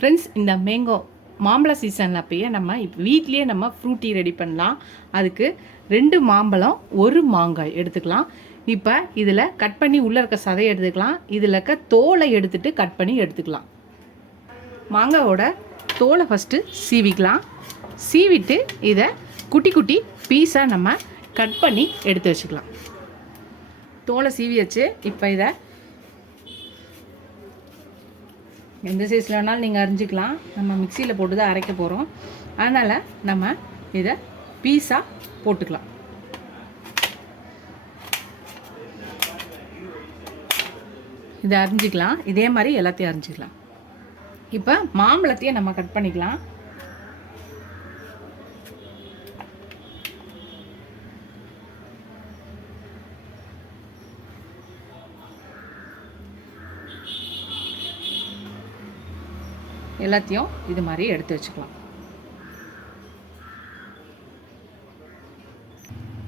Friends, இந்த mango மாம்பழ season அப்பயே நம்ம இப்போ வீட்லேயே நம்ம ஃப்ரூட்டி ரெடி பண்ணலாம். அதுக்கு 2 மாம்பழம் 1 மாங்காய் எடுத்துக்கலாம். இப்போ இதில் கட் பண்ணி உள்ளே இருக்க சதையை எடுத்துக்கலாம். இதில் இருக்க தோலை எடுத்துகிட்டு கட் பண்ணி எடுத்துக்கலாம். மாங்காயோட தோலை ஃபஸ்ட்டு சீவிக்கலாம். சீவிட்டு இதை குட்டி குட்டி பீஸாக நம்ம கட் பண்ணி எடுத்து வச்சுக்கலாம். தோலை சீவி வச்சு இப்போ இதை எந்த சைஸில் வேணாலும் நீங்கள் அரிஞ்சிக்கலாம். நம்ம மிக்சியில் போட்டு தான் அரைக்க போகிறோம். அதனால் நம்ம இதை பீஸாக போட்டுக்கலாம். இதை அரிஞ்சிக்கலாம். இதே மாதிரி எல்லாத்தையும் அரிஞ்சிக்கலாம். இப்போ மாம்பழத்தையும் நம்ம கட் பண்ணிக்கலாம். எல்லாத்தையும் இது மாதிரி எடுத்து வச்சுக்கலாம்.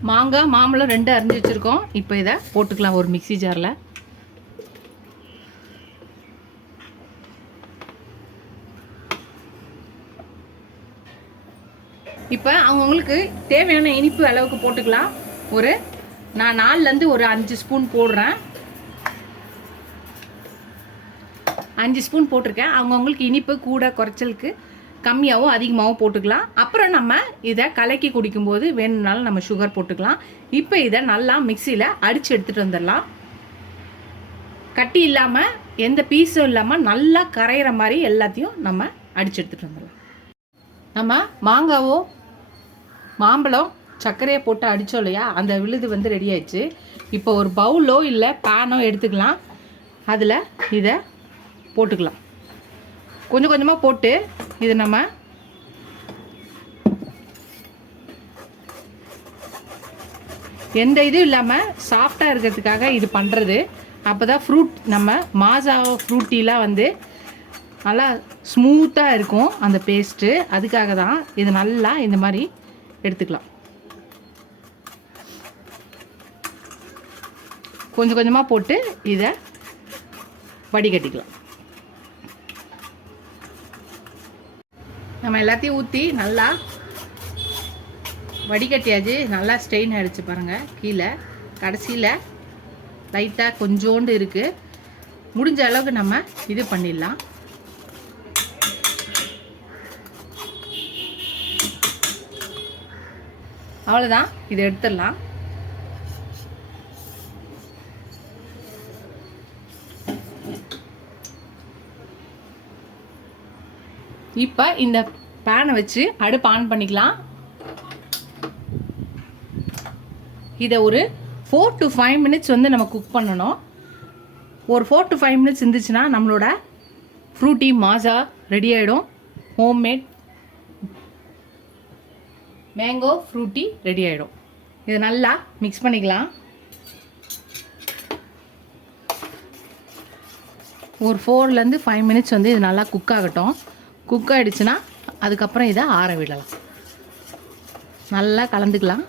மாங்காய் மாம்பழம் 2 அரிஞ்சு வச்சுருக்கோம். இப்போ இதை போட்டுக்கலாம் ஒரு மிக்ஸி ஜாரில். இப்போ அவங்கவுங்களுக்கு தேவையான இனிப்பு அளவுக்கு போட்டுக்கலாம். நான் 4லேருந்து ஒரு 5 ஸ்பூன் போடுறேன். 5 ஸ்பூன் போட்டிருக்கேன். அவங்கவுங்களுக்கு இனிப்பு கூட குறைச்சலுக்கு கம்மியாகவும் அதிகமாகவும் போட்டுக்கலாம். அப்புறம் நம்ம இதை கலக்கி குடிக்கும்போது வேணும்னாலும் நம்ம சுகர் போட்டுக்கலாம். இப்போ இதை நல்லா மிக்சியில் அடித்து எடுத்துகிட்டு வந்துடலாம். கட்டி இல்லாமல் எந்த பீஸும் இல்லாமல் நல்லா கரையிற மாதிரி எல்லாத்தையும் நம்ம அடித்து எடுத்துகிட்டு வந்துடலாம். நம்ம மாங்காவோ மாம்பழம் சர்க்கரையை போட்டு அடித்தோம் இல்லையா, அந்த விழுது ரெடி ஆயிடுச்சு. இப்போ ஒரு பவுலோ இல்லை பேனோ எடுத்துக்கலாம். அதில் இதை போட்டுக்கலாம். கொஞ்சம் கொஞ்சமாக போட்டு இது நம்ம எந்த இதுவும் இல்லாமல் சாஃப்டாக இருக்கிறதுக்காக இது பண்ணுறது. அப்போ தான் ஃப்ரூட் நம்ம மாசா ஃப்ரூட்டிலாம் நல்லா ஸ்மூத்தாக இருக்கும் அந்த பேஸ்ட்டு. அதுக்காக தான் இது நல்லா இந்த மாதிரி எடுத்துக்கலாம். கொஞ்சம் கொஞ்சமாக போட்டு இதை வடிகட்டிக்கலாம். நம்ம எல்லாத்தையும் ஊற்றி நல்லா வடிகட்டியாச்சு. நல்லா ஸ்ட்ரெயின் ஆகிடுச்சு பாருங்கள். கீழே கடைசியில் லைட்டாக கொஞ்சோண்டு இருக்குது. முடிஞ்ச அளவுக்கு நம்ம இது பண்ணிடலாம். அவ்வளோதான், இதை எடுத்துடலாம். இப்போ இந்த பேனை வச்சு அடுப்பு ஆன் பண்ணிக்கலாம். இதை ஒரு 4 to 5 மினிட்ஸ் நம்ம குக் பண்ணணும். ஒரு 4 to 5 மினிட்ஸ் இருந்துச்சுன்னா நம்மளோட ஃப்ரூட்டி மாசா ரெடி ஆகிடும். ஹோம்மேட் மேங்கோ ஃப்ரூட்டி ரெடி ஆகிடும். இதை நல்லா மிக்ஸ் பண்ணிக்கலாம். ஒரு 4லேருந்து 5 மினிட்ஸ் இது நல்லா குக் ஆகட்டும். குக் ஆகிடுச்சுன்னா அதுக்கப்புறம் இதை ஆற விடலாம். நல்லா கலந்துக்கலாம்.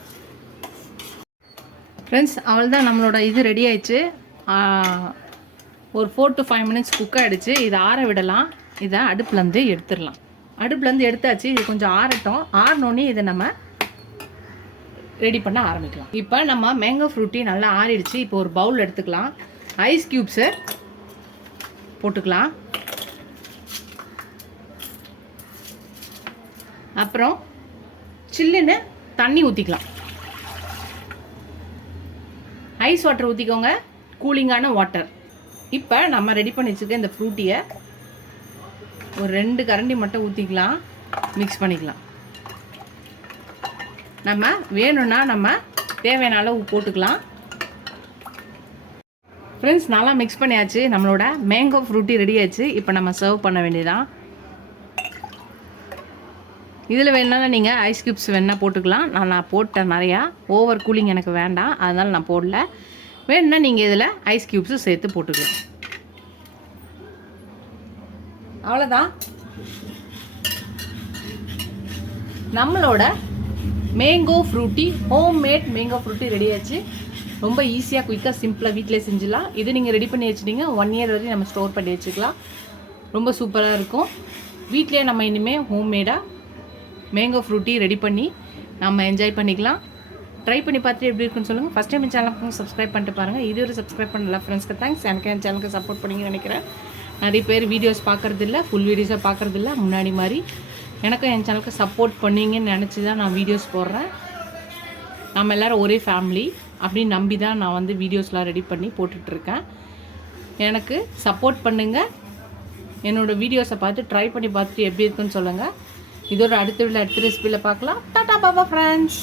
ஃப்ரெண்ட்ஸ், அவ்வளோதான், நம்மளோட இது ரெடி ஆயிடுச்சு. ஒரு 4 to 5 மினிட்ஸ் குக் ஆகிடுச்சு. இதை ஆற விடலாம். இதை அடுப்புலேருந்து எடுத்துடலாம். அடுப்புலேருந்து எடுத்தாச்சு. இது கொஞ்சம் ஆறட்டும். ஆறினோடனே இதை நம்ம ரெடி பண்ண ஆரம்பிக்கலாம். இப்போ நம்ம மேங்கோ ஃப்ரூட்டி நல்லா ஆறிடுச்சு. இப்போ ஒரு பவுல் எடுத்துக்கலாம். ஐஸ் க்யூப்ஸை போட்டுக்கலாம். அப்புறம் சில்லுன்னு தண்ணி ஊற்றிக்கலாம். ஐஸ் வாட்டர் ஊற்றிக்கோங்க, கூலிங்கான வாட்டர். இப்போ நம்ம ரெடி பண்ணி வச்சுருக்க இந்த ஃப்ரூட்டியை ஒரு 2 கரண்டி மட்டும் ஊற்றிக்கலாம். மிக்ஸ் பண்ணிக்கலாம். நம்ம வேணும்னா நம்ம தேவையான அளவு போட்டுக்கலாம். ஃப்ரெண்ட்ஸ், நல்லா மிக்ஸ் பண்ணியாச்சு. நம்மளோட மேங்கோ ஃப்ரூட்டி ரெடி ஆச்சு. இப்போ நம்ம சர்வ் பண்ண வேண்டியதான். இதில் வேணுனாலும் நீங்கள் ஐஸ் க்யூப்ஸ் வேணால் போட்டுக்கலாம். நான் போட்டேன் நிறையா. ஓவர் கூலிங் எனக்கு வேண்டாம், அதனால் நான் போடல. வேணுன்னா நீங்கள் இதில் ஐஸ் க்யூப்ஸும் சேர்த்து போட்டுக்கலாம். அவ்வளோதான், நம்மளோட mango Frooti homemade mango Frooti ready ஆச்சு. ரொம்ப ஈஸியாக குயிக்காக சிம்பிளாக வீட்டிலே செஞ்சிடலாம். இது நீங்கள் ரெடி பண்ணி வச்சுட்டிங்க 1 இயர் வரையும் நம்ம ஸ்டோர் பண்ணி வச்சுக்கலாம். ரொம்ப சூப்பராக இருக்கும். வீட்டிலே நம்ம இனிமேல் ஹோம்மேடாக மேங்கோ ஃப்ரூட்டி ரெடி பண்ணி நம்ம என்ஜாய் பண்ணிக்கலாம். ட்ரை பண்ணி பார்த்துட்டு எப்படி இருக்குன்னு சொல்லுங்கள். ஃபஸ்ட் டைம் என் சேனலுக்கு சப்ஸ்கிரைப் பண்ணிட்டு பாருங்கள். இது ஒரு சப்ஸ்கிரைப் பண்ணல ஃப்ரெண்ட்ஸ்க்கு தேங்க்ஸ். எனக்கு என் சேனலுக்கு சப்போர்ட் பண்ணிங்கன்னு நினைக்கிறேன். நிறைய பேர் வீடியோஸ் பார்க்குறதில்ல, ஃபுல் வீடியோஸாக பார்க்குறதில்ல. முன்னாடி மாதிரி எனக்கும் என் சேனலுக்கு சப்போர்ட் பண்ணிங்கன்னு நினச்சி தான் நான் வீடியோஸ் போடுறேன். நம்ம எல்லோரும் ஒரே ஃபேமிலி அப்படின்னு நம்பி தான் நான் வந்து வீடியோஸ்லாம் ரெடி பண்ணி போட்டுட்ருக்கேன். எனக்கு சப்போர்ட் பண்ணுங்கள். என்னோடய வீடியோஸை பார்த்து ட்ரை பண்ணி பார்த்துட்டு எப்படி இருக்குன்னு சொல்லுங்கள். இதோட அடுத்த ரெசிபியில் பார்க்கலாம். டாடா பாபா ஃப்ரெண்ட்ஸ்.